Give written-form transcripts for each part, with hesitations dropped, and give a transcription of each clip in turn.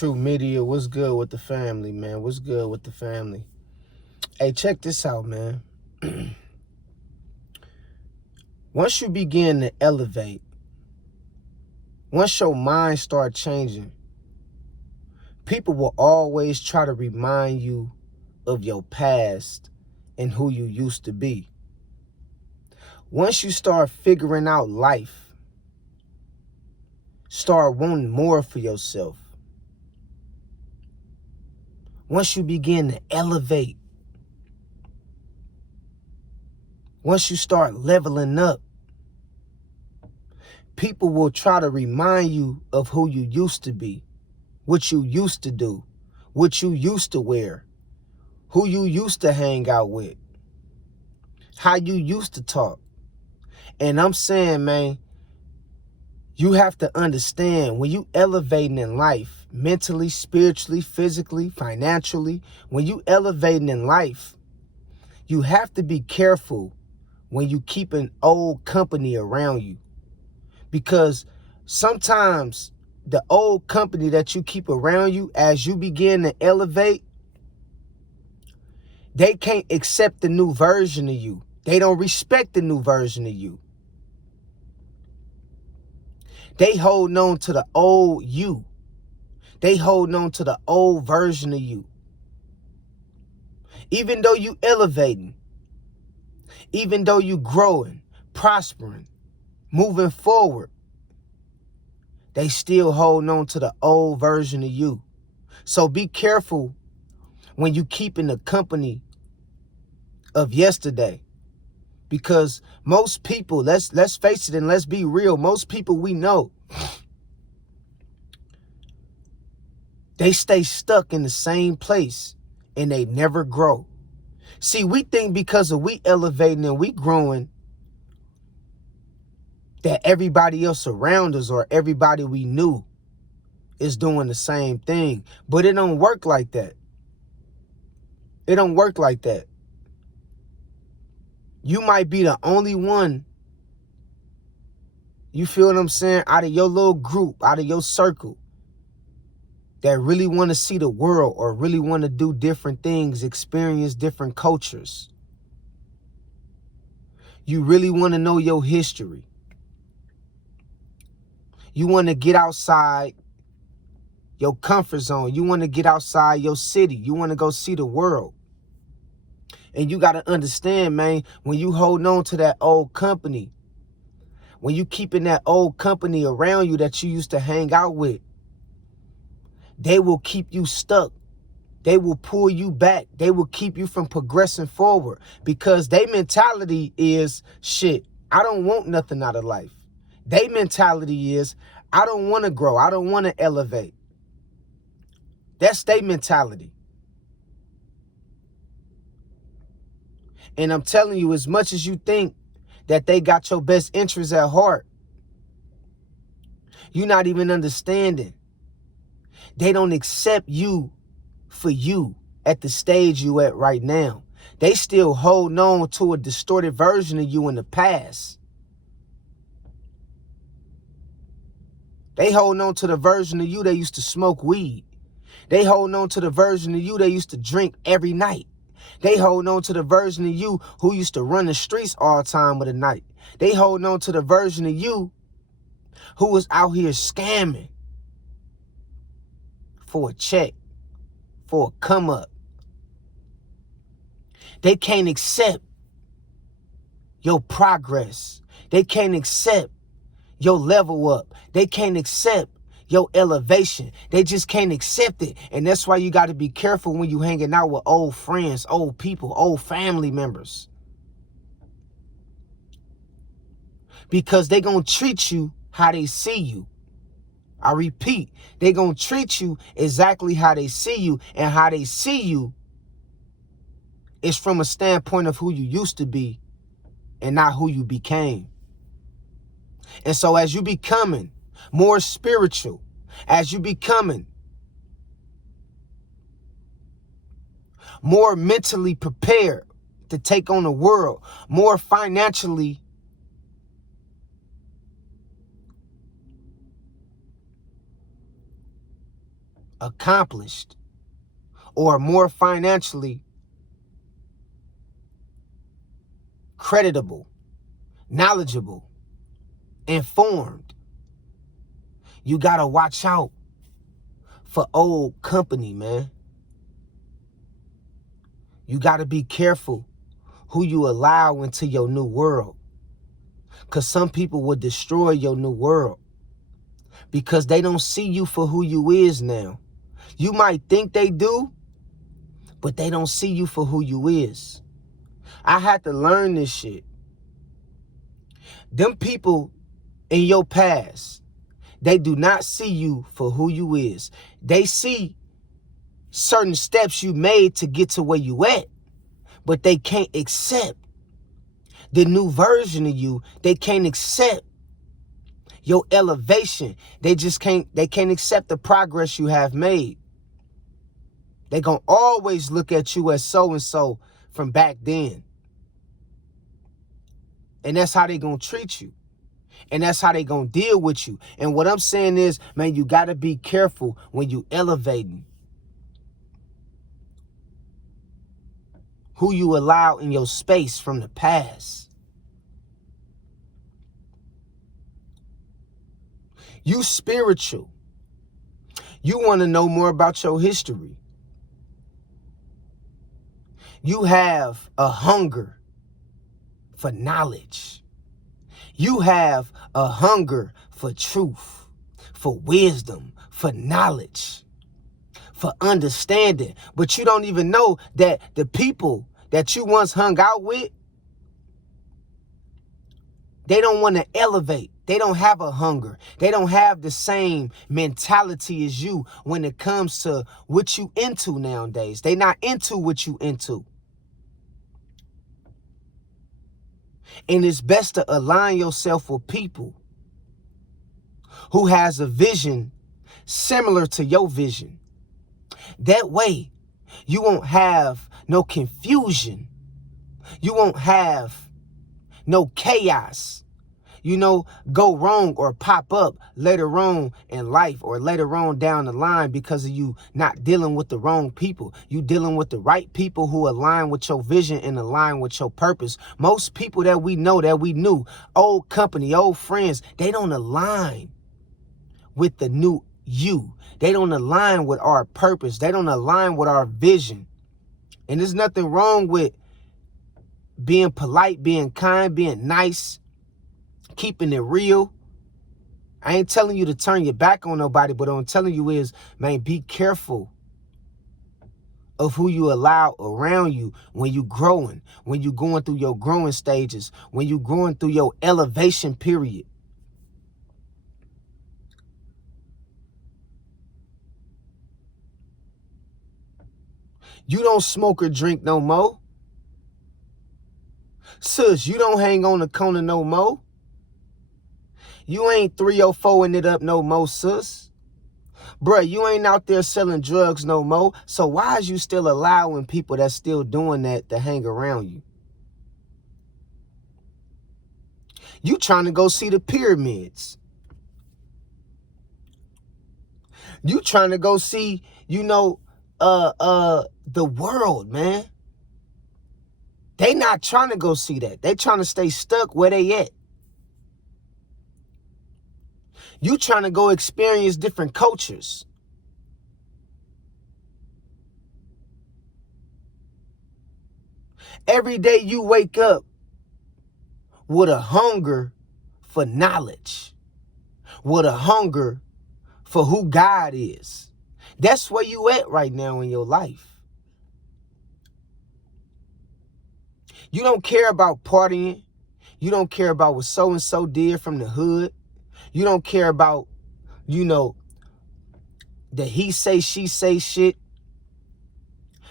True Media, what's good with the family, man? What's good with the family? Hey, check this out, man. Once you begin to elevate, once your mind start changing, people will always try to remind you of your past and who you used to be. Once you start figuring out life, start wanting more for yourself. Once you begin to elevate, once you start leveling up, people will try to remind you of who you used to be, what you used to do, what you used to wear, who you used to hang out with, how you used to talk. And I'm saying, man, you have to understand when you elevating in life, mentally, spiritually, physically, financially, when you elevating in life, you have to be careful when you keep an old company around you. Because sometimes the old company that you keep around you, as you begin to elevate, they can't accept the new version of you. They don't respect the new version of you. They hold on to the old you. They hold on to the old version of you. Even though you elevating, even though you growing, prospering, moving forward, they still hold on to the old version of you. So be careful when you keep in the company of yesterday. Because most people, let's face it and let's be real, most people we know, they stay stuck in the same place and they never grow. See, we think because of we elevating and we growing that everybody else around us or everybody we knew is doing the same thing. But it don't work like that. It don't work like that. You might be the only one, you feel what I'm saying, out of your little group, out of your circle, that really want to see the world or really want to do different things, experience different cultures. You really want to know your history. You want to get outside your comfort zone. You want to get outside your city. You want to go see the world. And you got to understand, man, when you hold on to that old company, when you keeping that old company around you that you used to hang out with, they will keep you stuck. They will pull you back. They will keep you from progressing forward because their mentality is, shit, I don't want nothing out of life. Their mentality is, I don't want to grow. I don't want to elevate. That's their mentality. And I'm telling you, as much as you think that they got your best interests at heart, you're not even understanding. They don't accept you for you at the stage you at right now. They still hold on to a distorted version of you in the past. They hold on to the version of you that used to smoke weed. They hold on to the version of you that used to drink every night. They hold on to the version of you who used to run the streets all time of the night. They hold on to the version of you who was out here scamming for a check, for a come up. They can't accept your progress. They can't accept your level up. They can't accept your elevation. They just can't accept it. And that's why you got to be careful when you hanging out with old friends, old people, old family members. Because they going to treat you how they see you. I repeat, they going to treat you exactly how they see you. And how they see you is from a standpoint of who you used to be and not who you became. And so as you becoming more spiritual, as you becoming more mentally prepared to take on the world, more financially accomplished, or more financially creditable, knowledgeable, informed. You got to watch out for old company, man. You got to be careful who you allow into your new world. Because some people will destroy your new world because they don't see you for who you is now. You might think they do, but they don't see you for who you is. I had to learn this shit. Them people in your past, they do not see you for who you is. They see certain steps you made to get to where you at, but they can't accept the new version of you. They can't accept your elevation. They can't accept the progress you have made. They gonna always look at you as so-and-so from back then. And that's how they gonna treat you. And that's how they gonna deal with you. And what I'm saying is, man, you gotta be careful when you elevating. Who you allow in your space from the past. You spiritual. You want to know more about your history. You have a hunger for knowledge. You have a hunger for truth, for wisdom, for knowledge, for understanding. But you don't even know that the people that you once hung out with, they don't want to elevate. They don't have a hunger. They don't have the same mentality as you when it comes to what you into nowadays. They not into what you into. And it's best to align yourself with people who has a vision similar to your vision. That way, you won't have no confusion. You won't have no chaos, go wrong or pop up later on in life or later on down the line because of you not dealing with the wrong people. You dealing with the right people who align with your vision and align with your purpose. Most people that we know, that we knew, old company, old friends, they don't align with the new you. They don't align with our purpose. They don't align with our vision. And there's nothing wrong with being polite, being kind, being nice, keeping it real. I ain't telling you to turn your back on nobody, but what I'm telling you is, man, be careful of who you allow around you when you growing, when you going through your growing stages, when you going through your elevation period. You don't smoke or drink no more. Sis, you don't hang on the corner no more. You ain't 304ing it up no more, sis. Bruh, you ain't out there selling drugs no more. So why is you still allowing people that's still doing that to hang around you? You trying to go see the pyramids. You trying to go see, the world, man. They not trying to go see that. They trying to stay stuck where they at. You trying to go experience different cultures. Every day you wake up with a hunger for knowledge, with a hunger for who God is. That's where you at right now in your life. You don't care about partying. You don't care about what so-and-so did from the hood. You don't care about, the he say, she say shit.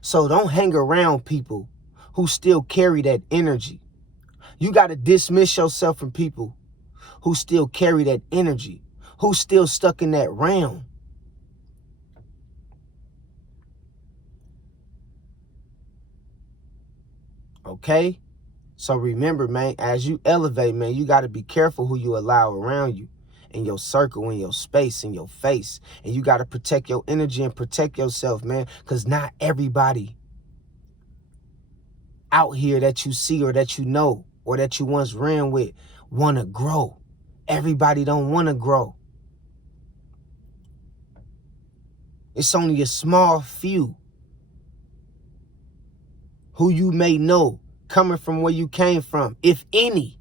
So don't hang around people who still carry that energy. You got to dismiss yourself from people who still carry that energy, who still stuck in that realm. Okay? So remember, man, as you elevate, man, you got to be careful who you allow around you. in your circle, in your space, in your face. And you got to protect your energy and protect yourself, man, because not everybody out here that you see or that you know or that you once ran with want to grow. Everybody don't want to grow. It's only a small few who you may know coming from where you came from, if any,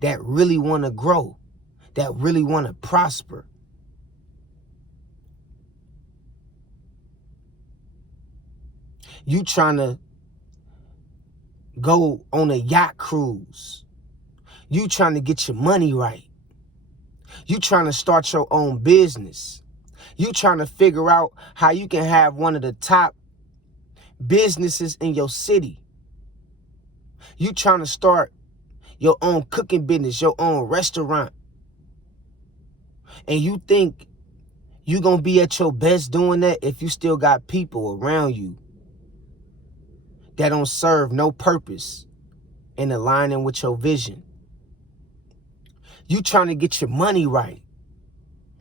that really want to grow, that really want to prosper. You trying to go on a yacht cruise. You trying to get your money right. You trying to start your own business. You trying to figure out how you can have one of the top businesses in your city. You trying to start your own cooking business, your own restaurant. And you think you gonna be at your best doing that if you still got people around you that don't serve no purpose in aligning with your vision. You trying to get your money right.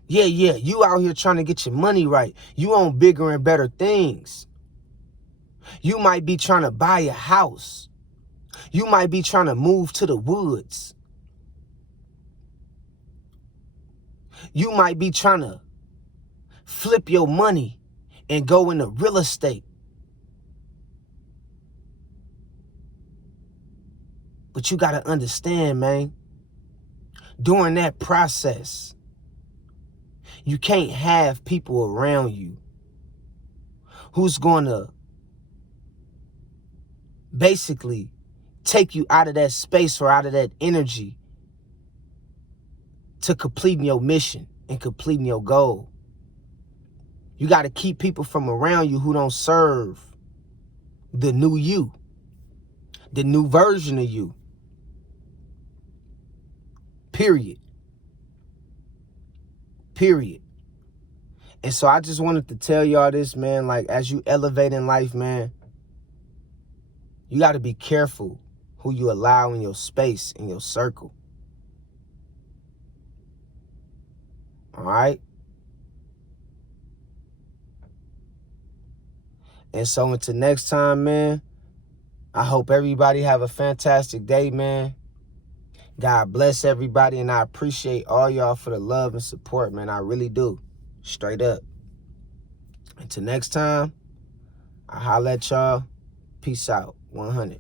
Yeah, you out here trying to get your money right. You on bigger and better things. You might be trying to buy a house. You might be trying to move to the woods. You might be trying to flip your money and go into real estate. But you got to understand, man, during that process, you can't have people around you who's going to basically take you out of that space or out of that energy to completing your mission and completing your goal. You got to keep people from around you who don't serve the new you, the new version of you. Period. And so I just wanted to tell y'all this, man, like as you elevate in life, man, you got to be careful who you allow in your space, in your circle. All right? And so until next time, man, I hope everybody have a fantastic day, man. God bless everybody, and I appreciate all y'all for the love and support, man. I really do. Straight up. Until next time, I holla at y'all. Peace out. 100.